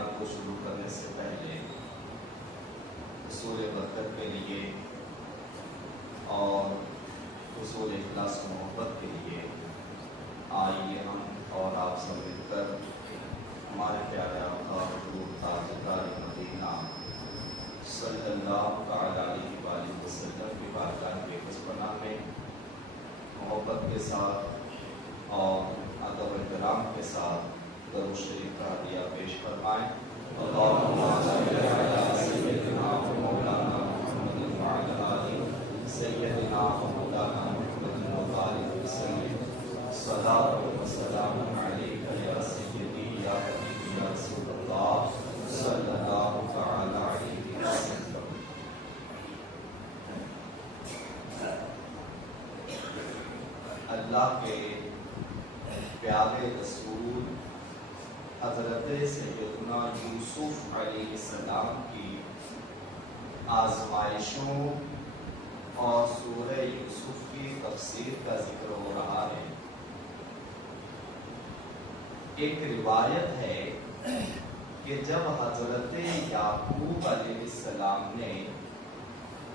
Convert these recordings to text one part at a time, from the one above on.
بیان کو شروع کرنے سے پہلے حصول برکت کے لیے اور حصول اخلاص و محبت کے لیے آئیے ہم اور آپ سب مل کر ہمارے پیارے آقا حضور تاجدار مدینہ صلی اللہ علیہ وآلہ وسلم کی بارگاہ کے پسپنا میں محبت کے ساتھ اور ادب و احترام کے ساتھ درود شریف کا ہدیہ پیش فرمائیں۔ اللہم صل علی سیدنا و مولانا محمد وعلی آلہ سیدنا و مولانا محمد وبارک وسلم۔ صلاۃ و سلام علیک یا سیدی یا حبیبی یا رسول اللہ صلی اللہ تعالی علیہ وسلم۔ اللہ کے پیارے رسول حضرت سیدنا یوسف علیہ السلام کی آزمائشوں اور سورہ یوسف کی تفسیر کا ذکر ہو رہا ہے۔ ایک روایت ہے کہ جب حضرت یعقوب علیہ السلام نے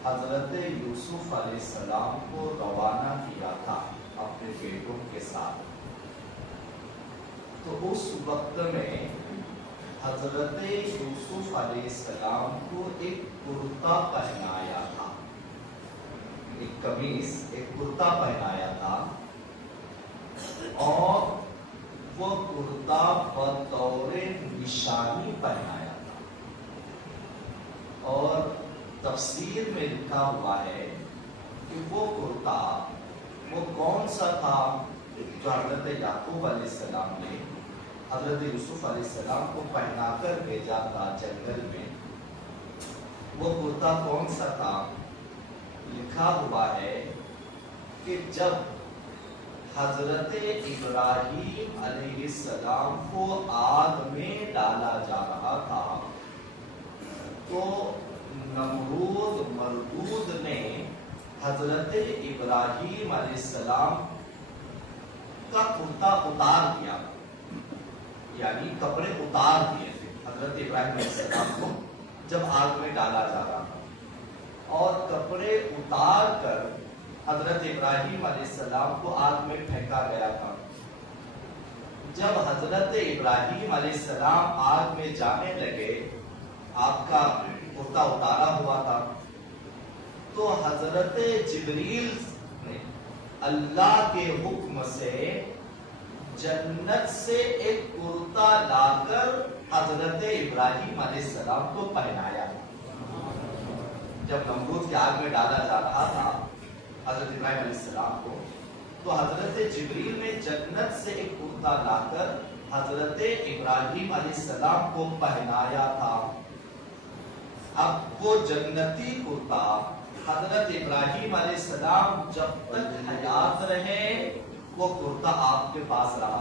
حضرت یوسف علیہ السلام کو روانہ کیا تھا اپنے بیٹوں کے ساتھ، تو اس وقت میں حضرت یوسف علیہ السلام کو ایک کرتا پہنایا تھا، ایک قمیص، ایک کرتا پہنایا تھا، اور وہ کرتا بطور نشانی پہنایا تھا۔ اور تفسیر میں لکھا ہوا ہے کہ وہ کرتا وہ کون سا تھا جو حضرت یعقوب علیہ السلام نے حضرت یوسف علیہ السلام کو پہنا کر بھیجا تھا جنگل میں۔ وہ کرتا کون سا تھا؟ لکھا ہوا ہے کہ جب حضرت ابراہیم علیہ السلام کو آگ میں ڈالا جا رہا تھا تو نمرود مردود نے حضرت ابراہیم علیہ السلام کا کرتا اتار دیا، یعنی کپڑے اتار دیے تھے حضرت ابراہیم علیہ السلام کو جب آگ میں ڈالا جا رہا تھا، اور کپڑے اتار کر حضرت ابراہیم علیہ السلام کو آگ میں پھینکا گیا تھا۔ جب حضرت ابراہیم علیہ السلام آگ میں جانے لگے، آپ کا کرتا اتارا ہوا تھا، تو حضرت جبریل نے اللہ کے حکم سے جنت سے ایک کرتا لا کر حضرت ابراہیم علیہ السلام کو پہنایا۔ جب نمرود کی آگ میں ڈالا جا رہا تھا حضرت ابراہیم علیہ السلام کو، تو حضرت جبریل نے جنت سے ایک کرتا لا کر حضرت ابراہیم علیہ السلام کو پہنایا تھا۔ اب وہ جنتی کرتا حضرت ابراہیم علیہ السلام جب تک حیات رہے وہ کرتا آپ کے پاس رہا،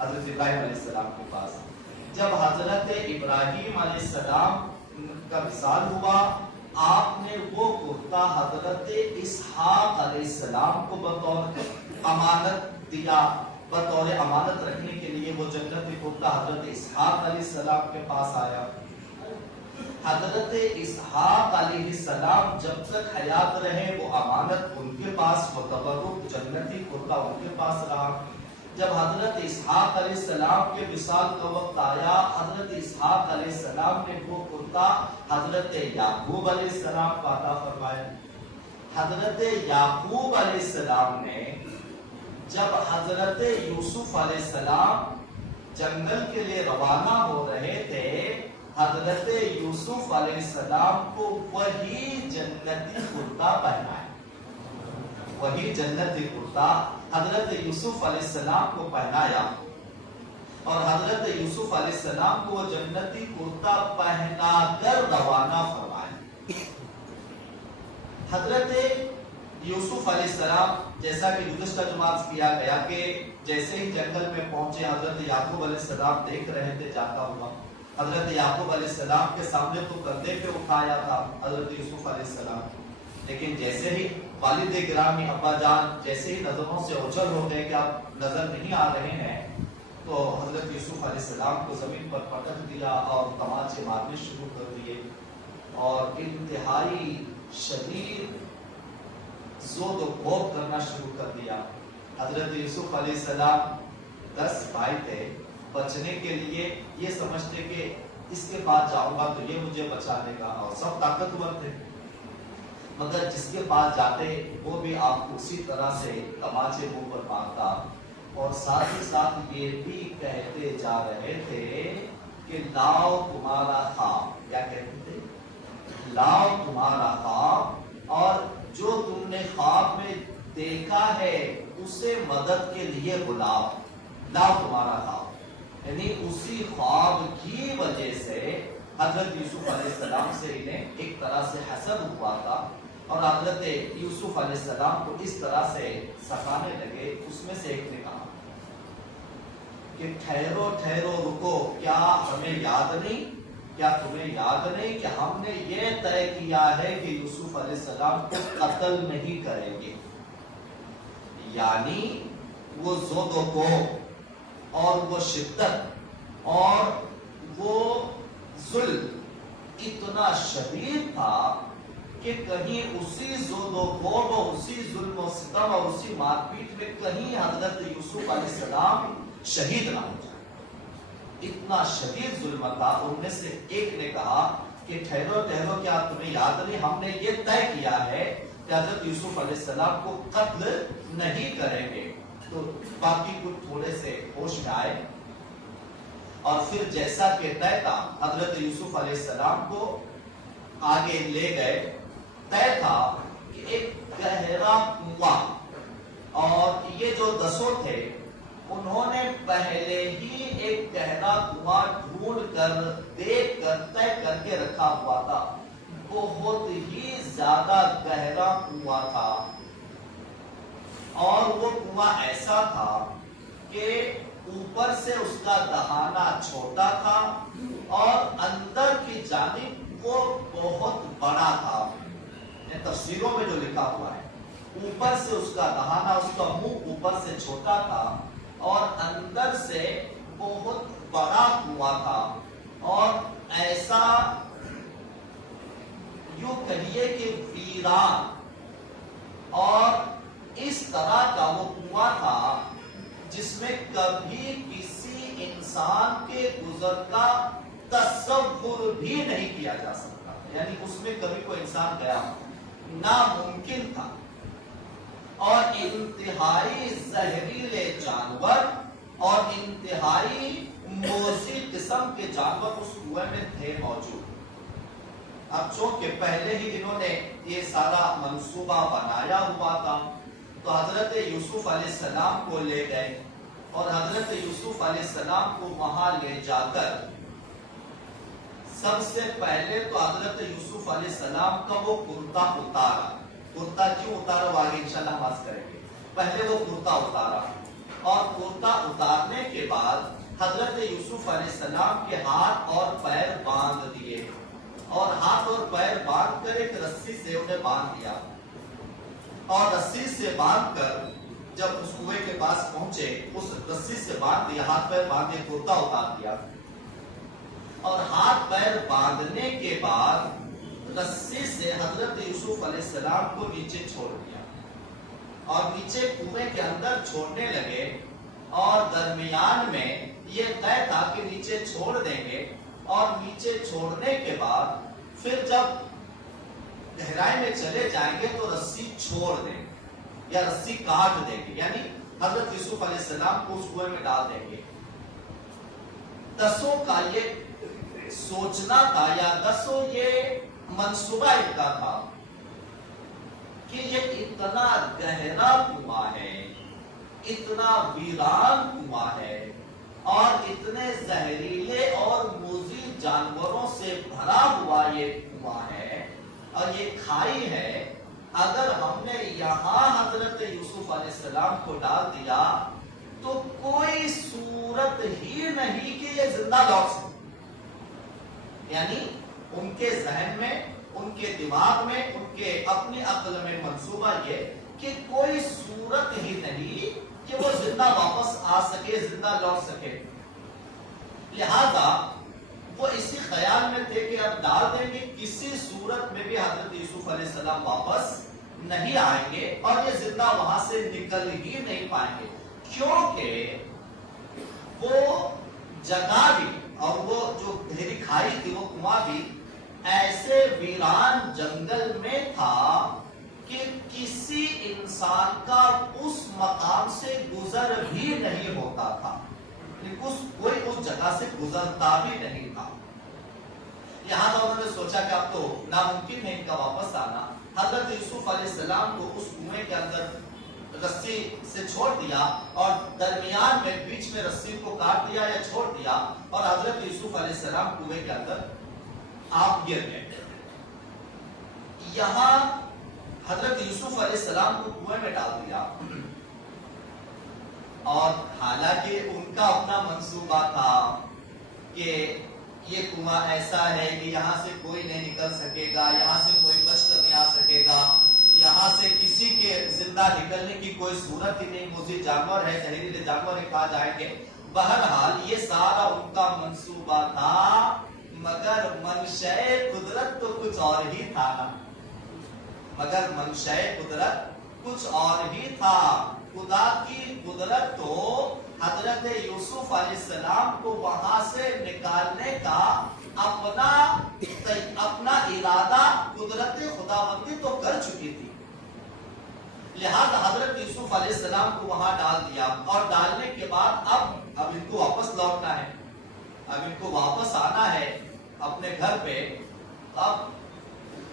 حضرت ابراہیم علیہ السلام کے پاس۔ جب حضرت ابراہیم علیہ السلام کا وصال ہوا، آپ نے وہ کرتا حضرت اسحاق علیہ السلام کو بطور امانت دیا، بطور امانت رکھنے کے لیے وہ جنتی کرتا حضرت اسحاق علیہ السلام کے پاس آیا۔ حضرت اسحاق علیہ السلام جب تک حیات رہے وہ امانت ان کے پاس، وہ تبرک جنتی کرتا ان کے پاس رہا۔ جب حضرت اسحاق علیہ السلام کے وصال کا وقت آیا، حضرت اسحاق علیہ السلام نے وہ کرتا حضرت یعقوب علیہ السلام کو عطا فرمایا۔ حضرت یعقوب علیہ السلام نے جب حضرت یوسف علیہ السلام جنگل کے لیے روانہ ہو رہے تھے، حضرت یوسف علیہ السلام کو وہی جنتی کرتا پہنایا، وہی جنتی کرتا حضرت یوسف علیہ السلام کو پہنایا، اور حضرت یوسف علیہ السلام کو وہ جنتی کرتا پہنا کر روانہ فرمایا۔ حضرت یوسف علیہ السلام، جیسا کہ گزشتہ جمعہ کیا گیا کہ جیسے ہی جنگل میں پہنچے حضرت یعقوب علیہ السلام دیکھ رہے تھے جاتا ہوا، حضرت یعقوب علیہ السلام کے سامنے تو کندھے پہ اٹھایا تھا حضرت یوسف علیہ السلام، لیکن جیسے ہی والد گرامی ابا جان جیسے ہی نظروں سے اوجھل ہو گئے کہ آپ نظر نہیں آ رہے ہیں، تو حضرت یوسف علیہ السلام کو زمین پر پٹک دیا اور تماچے مارنے شروع کر دیے اور انتہائی شدید زود و کوب کرنا شروع کر دیا. حضرت یوسف علیہ السلام 10 بھائی تھے. بچنے کے لیے یہ سمجھتے کہ اس کے پاس جاؤں گا تو یہ مجھے بچا لے گا اور سب طاقتور تھے, مگر جس کے پاس جاتے وہ بھی آپ کو اسی طرح سے تماچے منہ پر مارتا اور ساتھ ہی ساتھ یہ بھی کہتے جا رہے تھے کہ لاؤ تمہارا خواب. کیا کہتے تھے؟ لاؤ تمہارا خواب, اور جو تم نے خواب میں دیکھا ہے اسے مدد کے لیے بلاؤ. لاؤ تمہارا خواب, یعنی اسی خواب کی وجہ سے حضرت یوسف علیہ السلام سے انہیں ایک طرح سے حسد ہوا تھا اور حضرت یوسف علیہ السلام کو اس طرح سے ستانے لگے. اس میں سے ایک نے کہا کہ ٹھہرو ٹھہرو رکو, کیا ہمیں یاد نہیں, کیا تمہیں یاد نہیں کہ ہم نے یہ طے کیا ہے کہ یوسف علیہ السلام کو قتل نہیں کریں گے. یعنی وہ زود و کوب اور وہ شدت اور وہ ظلم اتنا شدید تھا کہ کہیں اسی زود و کوب اور اسی ظلم و ستم اور اسی مار پیٹ میں کہیں حضرت یوسف علیہ السلام شہید نہ ہو جائے. اتنا شدید ظلم تھا. ان میں سے ایک نے کہا کہ ٹھہرو ٹھہرو, کیا تمہیں یاد نہیں ہم نے یہ طے کیا ہے کہ حضرت یوسف علیہ السلام کو قتل نہیں کریں گے. تو باقی کچھ تھوڑے سے ہوش میں آئے اور پھر جیسا کہ طے تھا حضرت یوسف علیہ السلام کو آگے لے گئے. طے تھا کہ ایک گہرا کنواں, اور یہ جو 10 تھے انہوں نے پہلے ہی ایک گہرا کنواں ڈھونڈ کر دیکھ کر طے کر کے رکھا ہوا تھا. بہت ہی زیادہ گہرا کنواں تھا اور وہ کنواں ایسا تھا کہ اوپر سے اس کا دہانہ چھوٹا تھا اور اندر کی جانب وہ بہت بڑا تھا. تفسیروں میں جو لکھا ہوا ہے, اوپر سے اس کا دہانہ, اس کا منہ اوپر سے چھوٹا تھا اور اندر سے بہت بڑا کنواں تھا, اور ایسا یوں کہیے کہ ویران اور اس طرح کا وہ کنواں تھا جس میں کبھی کسی انسان کے گزر کا تصور بھی نہیں کیا جا سکتا. یعنی اس میں کبھی کوئی انسان گیا ناممکن تھا. اور انتہائی زہریلے جانور اور انتہائی موذی قسم کے جانور اس کنویں میں تھے موجود. اب چونکہ پہلے ہی انہوں نے یہ سارا منصوبہ بنایا ہوا تھا تو حضرت یوسف علیہ السلام کو لے گئے اور حضرت یوسف علیہ السلام کو وہاں لے جا کر سب سے پہلے تو حضرت یوسف علیہ السلام کا وہ کرتا اتارا. کرتا کیوں اتارا وہ آگے انشاءاللہ بات کریں گے. پہلے وہ کرتا اتارا اور کرتا اتارنے کے بعد حضرت یوسف علیہ السلام کے ہاتھ اور پیر باندھ دیے اور ہاتھ اور پیر باندھ کر ایک رسی سے انہیں باندھ دیا اور رسی سے باندھ کر جب اس کنویں کے پاس پہنچے اس رسی سے باندھ دیا, ہاتھ پیر باندھ کے کرتا اتار دیا اور ہاتھ پیر باندھنے کے بعد رسی سے حضرت یوسف علیہ السلام کو نیچے چھوڑ دیا اور نیچے کنویں کے اندر چھوڑنے لگے اور درمیان میں یہ طے تھا کہ نیچے چھوڑ دیں گے اور نیچے چھوڑنے کے بعد پھر جب گہرائی میں چلے جائیں گے تو رسی چھوڑ دیں گے یا رسی کاٹ دیں گے, یعنی حضرت یوسف علیہ السلام کو اس کنویں میں ڈال دیں گے. 10 کا یہ سوچنا تھا یا 10 یہ منصوبہ ان کا تھا کہ یہ اتنا گہرا کنواں ہے, اتنا ویران کنواں ہے اور اتنے زہریلے اور موذی جانوروں سے بھرا ہوا یہ کنواں ہے اور یہ کھائی ہے. اگر ہم نے یہاں حضرت یوسف علیہ السلام کو ڈال دیا تو کوئی صورت ہی نہیں کہ یہ زندہ لوٹ سکے. یعنی ان کے ذہن میں, ان کے دماغ میں, ان کے اپنی عقل میں منصوبہ یہ کہ کوئی صورت ہی نہیں کہ وہ زندہ واپس آ سکے، زندہ لوٹ سکے. لہذا وہ اسی خیال میں تھے کہ اب ڈال دیں گے، کسی صورت میں بھی حضرت یوسف علیہ السلام واپس نہیں آئیں گے اور یہ زندہ وہاں سے نکل ہی نہیں پائیں گے، کیونکہ وہ جگہ بھی اور وہ جو گہری کھائی تھی، وہ کنواں بھی ایسے ویران جنگل میں تھا کہ کسی انسان کا اس مقام سے گزر بھی نہیں ہوتا تھا، کوئی اس جگہ سے گزرتا بھی نہیں تھا. لہٰذا انہوں نے سوچا کہ اب تو ناممکن ہے ان کا واپس آنا. حضرت یوسف علیہ السلام کو اس کنویں کے اندر رسی سے چھوڑ دیا اور درمیان میں بیچ میں رسی کو کاٹ دیا یا چھوڑ دیا اور حضرت یوسف علیہ السلام کنویں کے اندر آپ گر گئے. یہاں حضرت یوسف علیہ السلام کو کنویں میں ڈال دیا اور حالانکہ ان کا اپنا منصوبہ تھا کہ یہ کنواں ایسا ہے کہ یہاں سے کوئی نہیں نکل سکے گا، یہاں سے کوئی بچ کر نہیں آ سکے گا، یہاں سے کسی کے زندہ نکلنے کی کوئی صورت ہی نہیں، مضر جانور ہے، زہریلے جانور کھا جائیں گے. بہرحال یہ سارا ان کا منصوبہ تھا، مگر منشأ قدرت تو کچھ اور ہی تھا نا، مگر منشأ قدرت کچھ اور ہی تھا. خدا کی قدرت تو حضرت یوسف علیہ السلام کو وہاں سے نکالنے کا اپنا ارادہ قدرت خداوندی تو کر چکی تھی. لہذا حضرت یوسف علیہ السلام کو وہاں ڈال دیا اور ڈالنے کے بعد اب ان کو واپس لوٹنا ہے، اب ان کو واپس آنا ہے اپنے گھر پہ. اب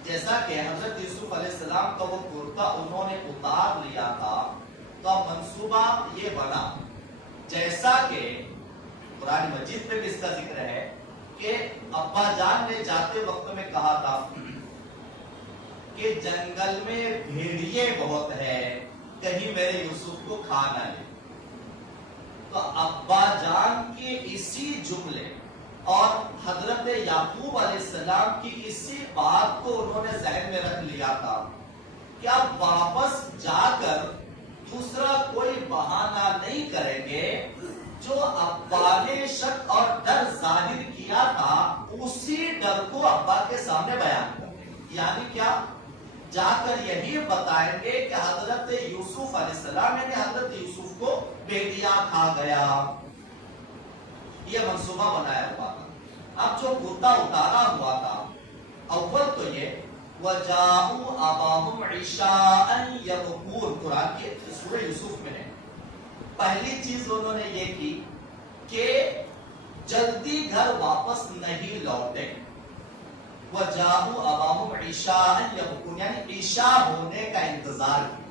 جیسا کہ حضرت یوسف علیہ السلام کا وہ کرتا انہوں نے اتار لیا تھا، تو اب منصوبہ یہ بنا جیسا کہ قرآن مجید میں بھی اس کا ذکر ہے کہ ابا جان نے جاتے وقت میں کہا تھا کہ جنگل میں بھیڑیے بہت ہے، کہیں میرے یوسف کو کھا نہ لے. تو ابا جان کے اسی جملے اور حضرت یعقوب علیہ السلام کی اسی بات کو انہوں نے ذہن میں رکھ لیا تھا کہ اب واپس جا کر دوسرا کوئی بہانہ نہیں کریں گے، جو ابا نے شک اور ڈر ظاہر کیا تھا اسی ڈر کو ابا کے سامنے بیان کریں گے. یعنی کیا؟ جا کر یہی بتائیں گے کہ حضرت یوسف علیہ السلام یعنی حضرت یوسف کو بھیڑیا کھا گیا. یہ منصوبہ بنایا ہوا تھا. اب جو کرتا اتارا ہوا تھا، اول تو یہ وَجَاءُوا أَبَاهُمْ عِشَاءً يَبْكُونَ، قرآن کی سورہ یوسف میں ہے. پہلی چیز انہوں نے یہ کی کہ جلدی گھر واپس نہیں لوٹے. وَجَاءُوا أَبَاهُمْ عِشَاءً يَبْكُونَ یعنی عشاء ہونے کا انتظار کیا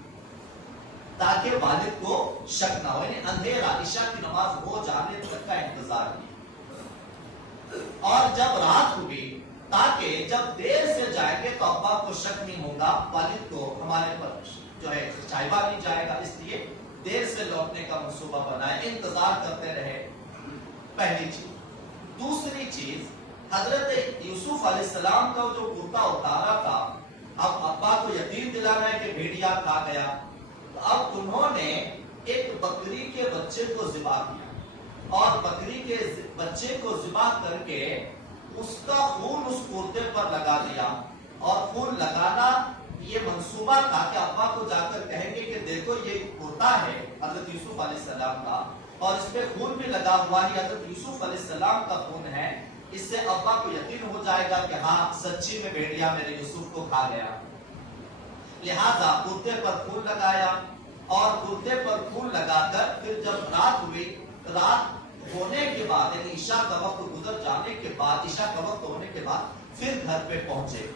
تاکہ والد کو شک نہ ہو، یعنی اندھیرا عشاء کی نماز ہو جانے تک کا انتظار کیا. اور جب رات ہوئی تاکہ جب دیر سے جائیں گے تو ابا کو شک نہیں ہوگا، والد کو ہمارے پر جو ہے چائبہ نہیں جائے گا، اس لیے دیر سے لوٹنے کا منصوبہ بنائے، انتظار کرتے رہے. پہلی چیز. دوسری چیز، حضرت یوسف علیہ السلام کا جو کرتا اتارا تھا، اب ابا کو یقین دلانا ہے کہ بھیڑیا کھا گیا. اب انہوں نے ایک بکری کے بچے کو ذبح کیا اور بکری کے بچے کو ذبح کر کے اس کا خون اس کرتے پر لگا دیا. اور خون لگانا یہ منصوبہ تھا کہ ابا کو جا کر کہیں گے کہ دیکھو یہ کرتا ہے حضرت یوسف علیہ السلام کا اور اس پہ خون بھی لگا ہوا ہے، حضرت یوسف علیہ السلام کا خون ہے. اس سے ابا کو یقین ہو جائے گا کہ ہاں سچی میں بھیڑیا میرے یوسف کو کھا گیا. لہذا کرتے پر خون لگایا اور کرتے پر خون لگا کر پھر جب رات ہوئی، رات ہونے کے بعد یعنی عشاء کا وقت گزر جانے کے بعد، عشاء کا وقت ہونے کے بعد پھر گھر پہ پہنچے.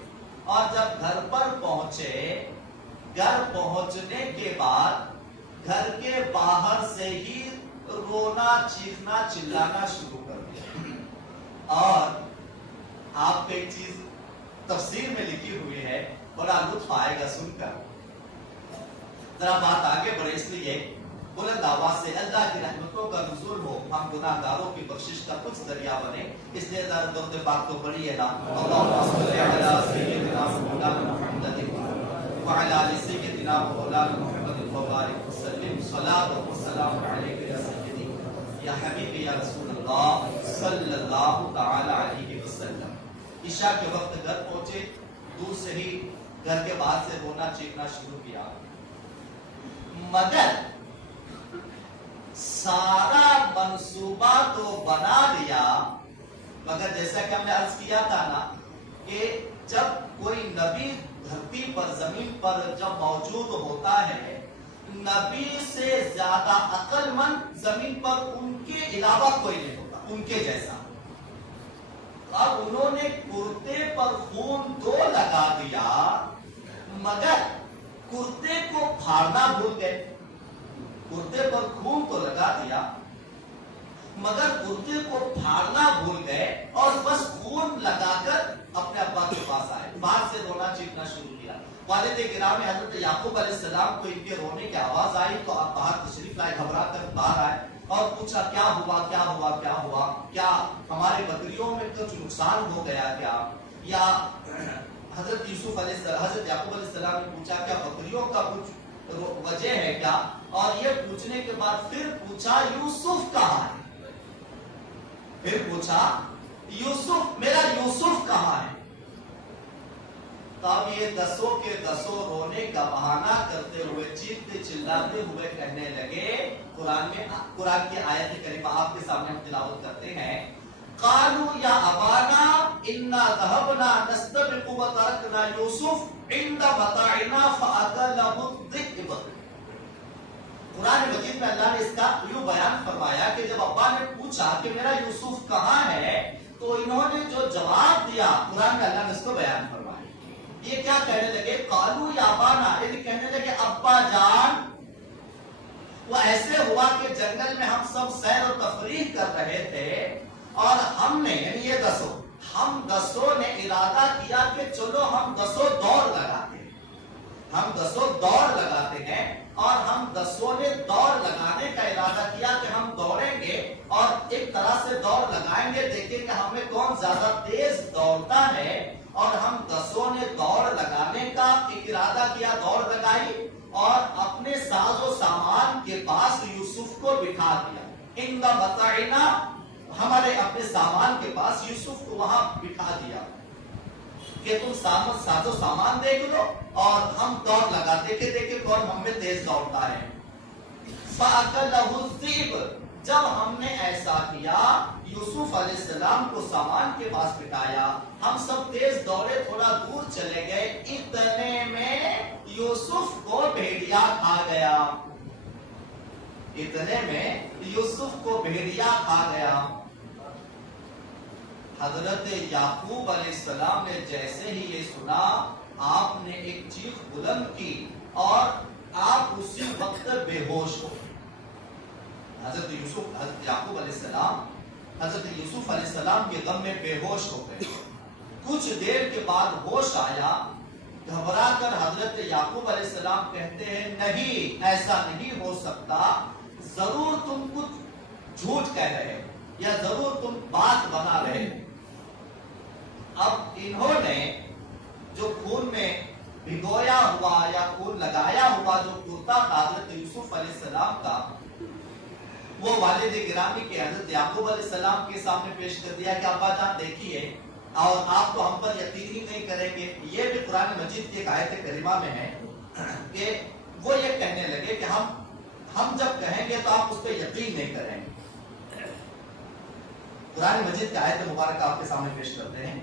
اور جب گھر پر پہنچے، گھر پہنچنے کے بعد گھر کے باہر سے ہی رونا چیخنا چلانا شروع کر دیا. اور آپ کو ایک چیز تفسیر میں لکھی ہوئی ہے، بڑا لطف آئے گا سن کر. ذرا بات آگے بڑھے اس لیے بلند آواز سے اللہ کی رحمتوں کا نزول ہو، ہم گناہ گاروں کی بخشش کا کچھ ذریعہ بنے. اس لیے ذرا درود پاک تو پڑھیے نا. اللہم صلی علی سیدنا مولانا محمد وعلی آل سیدنا مولانا محمد. وبارک وسلم صلاۃ و سلام علیک یا سیدی یا حبیبی یا رسول اللہ صلی اللہ تعالی علیہ وسلم. عشاء کے وقت گھر پہنچے، دور سے ہی گھر کے باہر سے رونا چیخنا شروع کیا، مگر سارا منصوبہ تو بنا دیا، مگر جیسا کہ ہم نے عرض کیا تھا نا کہ جب کوئی نبی دھرتی پر زمین پر جب موجود ہوتا ہے، نبی سے زیادہ عقل مند زمین پر ان کے علاوہ کوئی نہیں ہوتا ان کے جیسا. اب انہوں نے کرتے پر خون تو لگا دیا، مگر کرتے کو پھاڑنا بھول گئے. کرتے پر خون تو لگا دیا مگر کرتے کو پھاڑنا بھول گئے اور بس خون لگا کر اپنے ابا کے پاس آئے. باہر سے رونا چیخنا شروع کیا. والد گرامی حضرت یعقوب علیہ السلام کو ان کے رونے کی آواز آئی تو آپ باہر تشریف لائے، گھبرا کر باہر آئے اور پوچھا کیا ہوا کیا ہوا کیا ہوا، کیا ہمارے بکریوں میں کچھ نقصان ہو گیا کیا؟ یا حضرت یوسف علیہ السلام حضرت یعقوب علیہ السلام نے پوچھا کیا بکریوں کا کچھ وجہ ہے کیا؟ اور یہ پوچھنے کے بعد پھر پوچھا یوسف کہاں ہے؟ پھر پوچھا یوسف، میرا یوسف کہاں ہے؟ تب یہ دسوں کے دسوں رونے کا بہانہ کرتے ہوئے چیختے چلاتے ہوئے کہنے لگے. قرآن کی آیت کریمہ آپ کے سامنے ہم تلاوت کرتے ہیں. قالوا یا ابانا انا ذهبنا نستبق وتركنا يوسف عند متاعنا فاكله الذئب. قرآن مجید میں اللہ نے اس کا یوں بیان فرمایا کہ جب ابا نے پوچھا کہ میرا یوسف کہاں ہے تو انہوں نے جو جواب دیا قرآن میں اللہ نے اس کو بیان فرمایا. یہ کیا کہنے لگے؟ قالوا یا ابانا، یعنی کہنے لگے ابا جان. وہ ایسے ہوا کہ جنگل میں ہم سب سیر و تفریح کر رہے تھے اور ہم نے یعنی یہ ہم دسوں نے ارادہ کیا کہ چلو ہم دسوں دوڑ لگاتے ہیں. ہم دسوں دوڑ لگاتے ہیں اور ہم دسوں نے دوڑ لگانے کا ارادہ کیا کہ ہم دوڑیں گے اور ایک طرح سے دوڑ لگائیں گے، دیکھیں کہ ہمیں کون زیادہ تیز دوڑتا ہے. اور ہم دسوں نے دوڑ لگانے کا ایک ارادہ کیا، دوڑ لگائی اور اپنے ساز و سامان کے پاس یوسف کو بٹھا دیا. ان دا متاعنا، ہمارے اپنے سامان کے پاس یوسف کو وہاں بٹھا دیا کہ تم ساز و سامان دیکھ لو اور ہم دوڑ لگاتے کہ دیکھیں کون ہم میں تیز دوڑتا ہے. فَأَكَلَهُ الذِّئْبُ، جب ہم نے ایسا کیا یوسف علیہ السلام کو سامان کے پاس بٹھایا، ہم سب تیز دوڑے تھوڑا دور چلے گئے، اتنے میں یوسف کو بھیڑیا کھا گیا. اتنے میں یوسف کو بھیڑیا کھا گیا. حضرت یعقوب علیہ السلام نے جیسے ہی یہ سنا آپ نے ایک چیخ بلند کی اور آپ اسی وقت بے ہوش ہو. حضرت یعقوب علیہ السلام حضرت یوسف علیہ السلام کے غم میں بے ہوش ہو گئے. کچھ دیر کے بعد ہوش آیا، گھبرا کر حضرت یعقوب علیہ السلام کہتے ہیں نہیں ایسا نہیں ہو سکتا، ضرور تم کچھ جھوٹ کہہ رہے یا ضرور تم بات بنا رہے. اب انہوں نے جو خون میں بھگویا ہوا یا خون لگایا ہوا جو کرتا تھا حضرت یوسف علیہ السلام کا، وہ والد گرامی کے حضرت یعقوب علیہ السلام کے سامنے پیش کر دیا کہ ابا جان دیکھیے، اور آپ تو ہم پر یقین ہی نہیں کریں گے. یہ بھی قرآن مجید کی ایک آیت کریمہ میں ہے کہ وہ یہ کہنے لگے کہ ہم جب کہیں گے تو آپ اس پہ یقین نہیں کریں گے. قرآن مجید کی آیت مبارکہ آپ کے سامنے پیش کرتے ہیں.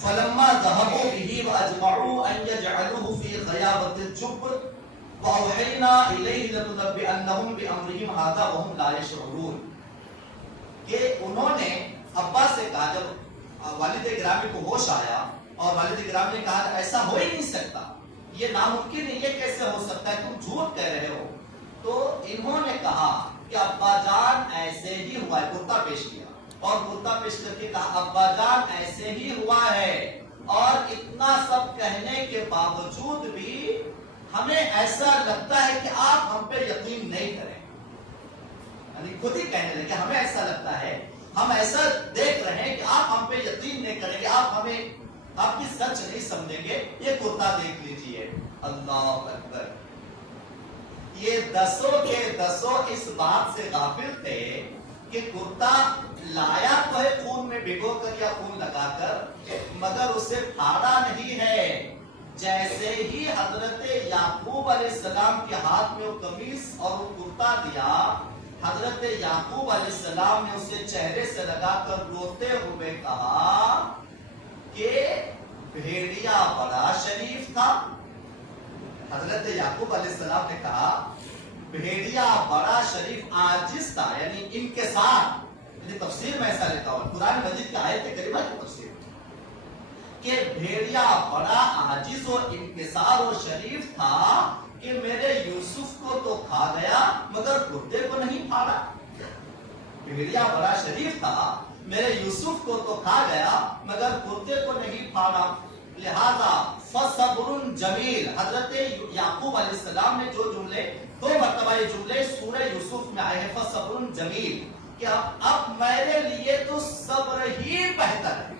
فلما ذهبوا به واجمعوا ان يجعلوه في غيابة الجب واوحينا اليه لتنبئنهم بامرهم هذا وهم لا يشعرون. کہ انہوں نے ابا سے کہا، جب والد گرامی کو ہوش آیا اور والد گرامی نے کہا ایسا ہو ہی نہیں سکتا، یہ ناممکن ہے، یہ کیسے ہو سکتا ہے، تم جھوٹ کہہ رہے ہو. تو انہوں نے کہا کہ ابا جان ایسے ہی ہوا ہے. کرتا پیش کیا اور کرتا پیش کر کے کہا ابا جان ایسے ہی ہوا ہے، اور اتنا سب کہنے کے باوجود بھی ہمیں ایسا لگتا ہے کہ آپ ہم پہ یقین نہیں کریں. یعنی خود ہی کہنے لگے کہ ہمیں ایسا لگتا ہے، ہم ایسا دیکھ رہے ہیں کہ آپ ہم پہ یقین نہیں کریں گے، آپ ہمیں آپ بھی سچ نہیں سمجھیں گے. یہ کرتا دیکھ لیجئے. اللہ اکبر. یہ دسوں کے دسوں اس بات سے غافل تھے کہ کرتا لایا تو ہے خون میں بھگو کر یا خون لگا کر، مگر اسے پھاڑا نہیں ہے. جیسے ہی حضرت یعقوب علیہ السلام کے ہاتھ میں وہ قمیص اور وہ کرتا دیا، حضرت یعقوب علیہ السلام نے اسے چہرے سے لگا کر روتے ہوئے کہا کہ بھیڑیا بڑا شریف تھا. حضرت یعقوب علیہ السلام نے کہا بھیڑیا بڑا شریف عاجز تھا، یعنی انکسار. یعنی تفسیر میں ایسا لکھا ہوا قرآن مجید کی آیت کریمہ کی تفسیر کہ بھیڑیا بڑا عاجز و انکسار و شریف تھا کہ میرے یوسف کو تو کھا گیا مگر کرتے کو نہیں پھاڑا. بھیڑیا بڑا شریف تھا، میرے یوسف کو تو کھا گیا مگر کرتے کو نہیں پھاڑا. لہذا فصبر جمیل. حضرت یعقوب علیہ السلام نے جو جملے 2 مرتبہ یہ جملے سورہ یوسف میں آئے ہیں فصبر جمیل، کہ اب میرے لیے تو صبر ہی بہتر ہے.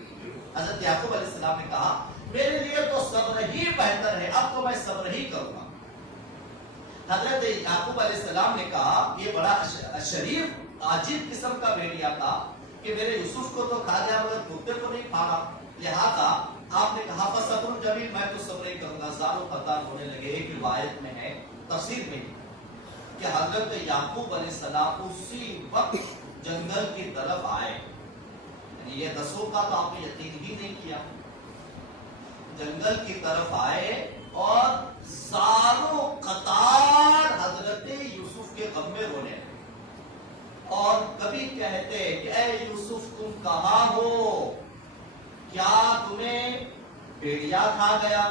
حضرت یعقوب علیہ السلام نے کہا میرے لیے تو صبر ہی بہتر ہے، اب تو میں صبر ہی کروں گا. حضرت یعقوب علیہ السلام نے کہا یہ بڑا شریف عجیب قسم کا بھیڑیا تھا کہ میرے یوسف کو تو کھا گیا مگر کرتے کو نہیں پھاڑا. لہذا آپ نے کہا فصبر جمیل، میں تو صبر ہی کروں گا. زاروں قطار ہونے لگے. ایک روایت میں ہے تفسیر میں کہ حضرت یعقوب علیہ السلام اسی وقت جنگل کی طرف آئے. یہ دسوں کا تو آپ نے یقین ہی نہیں کیا. جنگل کی طرف آئے اور زاروں قطار حضرت یوسف کے غم میں رونے لگے اور کبھی کہتے کہ اے یوسف تم کہاں ہو، کیا تمہیں بھیڑیا کھا گیا؟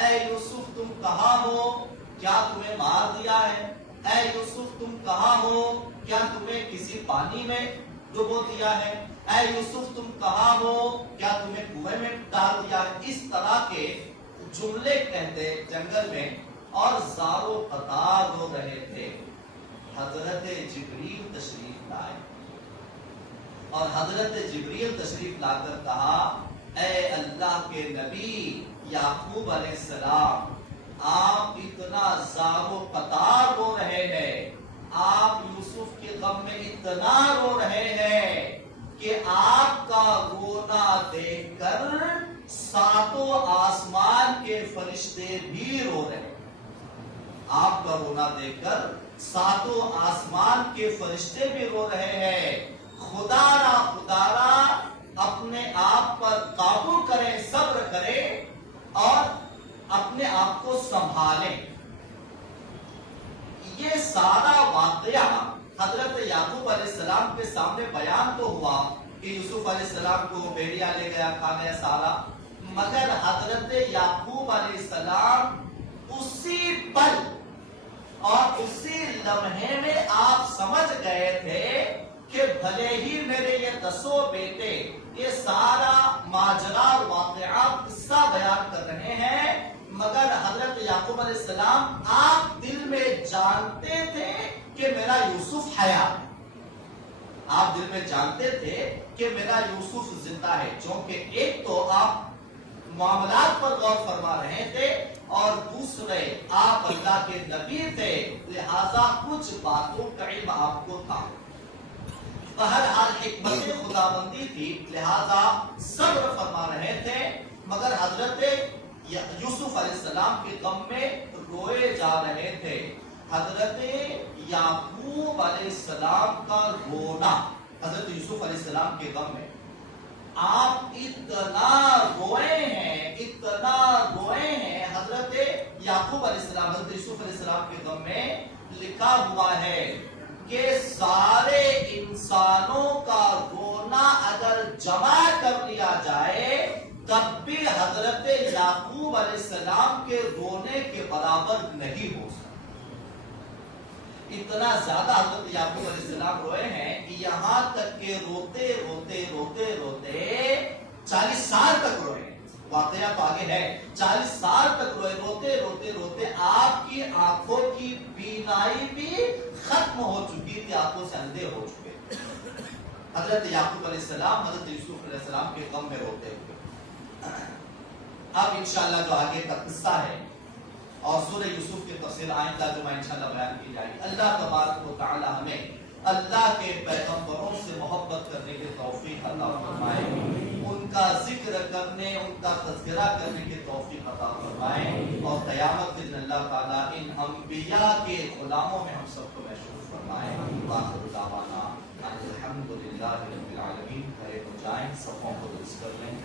اے یوسف تم کہاں ہو، کیا تمہیں مار دیا ہے؟ اے یوسف تم کہاں ہو، کیا تمہیں کسی پانی میں ڈبو دیا ہے؟ اے یوسف تم کہاں ہو، کیا تمہیں کنویں میں ڈال دیا ہے؟ اس طرح کے جملے کہتے جنگل میں اور زاروں قطار رو رہے تھے. حضرت جبریل تشریف لائے اور حضرت جبریل تشریف لا کر کہا اے اللہ کے نبی یعقوب علیہ السلام، آپ اتنا زاروں قطار رو رہے ہیں، آپ یوسف کے غم میں اتنا رو رہے ہیں کہ آپ کا رونا دیکھ کر 7 آسمان کے فرشتے بھی رو رہے ہیں. آپ کا رونا دیکھ کر 7 آسمان کے فرشتے بھی رو رہے ہیں. خدا را اپنے آپ پر قابو کریں، صبر کریں اور اپنے آپ کو سنبھالیں. یہ سارا واقعہ حضرت یعقوب علیہ السلام کے سامنے بیان تو ہوا کہ یوسف علیہ السلام کو بھیڑیا لے گیا، کھا گیا سارا، مگر حضرت یعقوب علیہ السلام اسی پل اور اسی لمحے میں آپ سمجھ گئے تھے کہ بھلے ہی میرے یہ 10 بیٹے یہ سارا ماجرا واقعہ قصہ بیان کر رہے ہیں، مگر حضرت یعقوب علیہ السلام آپ دل میں جانتے تھے کہ میرا یوسف حیات ہے. آپ دل میں جانتے تھے کہ میرا یوسف زندہ ہے. چونکہ ایک تو آپ معاملات پر غور فرما رہے تھے اور دوسرے آپ اللہ کے نبی تھے، لہذا کچھ باتوں کا علم آپ کو تھا. بہرحال حکمت خداوندی تھی، لہذا صبر فرما رہے تھے، مگر حضرت یوسف علیہ السلام کے غم میں روئے جا رہے تھے. حضرت یعقوب علیہ السلام کا رونا حضرت یوسف علیہ السلام کے غم میں، آپ اتنا روئے ہیں، اتنا روئے ہیں. حضرت یعقوب علیہ السلام حضرت یوسف علیہ السلام کے غم میں لکھا ہوا ہے کہ سارے انسانوں کا رونا اگر جمع کر لیا جائے تب بھی حضرت یعقوب علیہ السلام کے رونے کے برابر نہیں ہو سکتا. اتنا زیادہ حضرت یعقوب علیہ السلام روئے ہیں کہ یہاں تک کہ روتے روتے روتے روتے 40 سال تک روئے. واقعہ تو آگے ہے. 40 سال تک روئے، روتے روتے روتے آپ کی آنکھوں کی بینائی بھی ختم ہو چکی تھی، آنکھوں سے اندھے ہو چکے. حضرت یعقوب علیہ السلام حضرت یوسف علیہ السلام کے غم میں روتے ہوئے. اب انشاءاللہ جو آگے کا قصہ ہے اور سورہ یوسف کی تفصیل آئندہ جو میں انشاءاللہ بیان کی جائے گی. اللہ تبارک و تعالی ہمیں اللہ کے پیغمبروں سے محبت کرنے کی توفیق عطا فرمائے, ان کا ذکر کرنے, ان کا تذکرہ کرنے کی توفیق عطا فرمائے, اور قیامت کے دن اللہ تعالیٰ ان انبیاء کے غلاموں میں ہم سب کو محشور فرمائے. آخر دعوانا الحمدللہ رب العالمین. کھڑے ہو جائیں, صفوں کو درست کر لیں.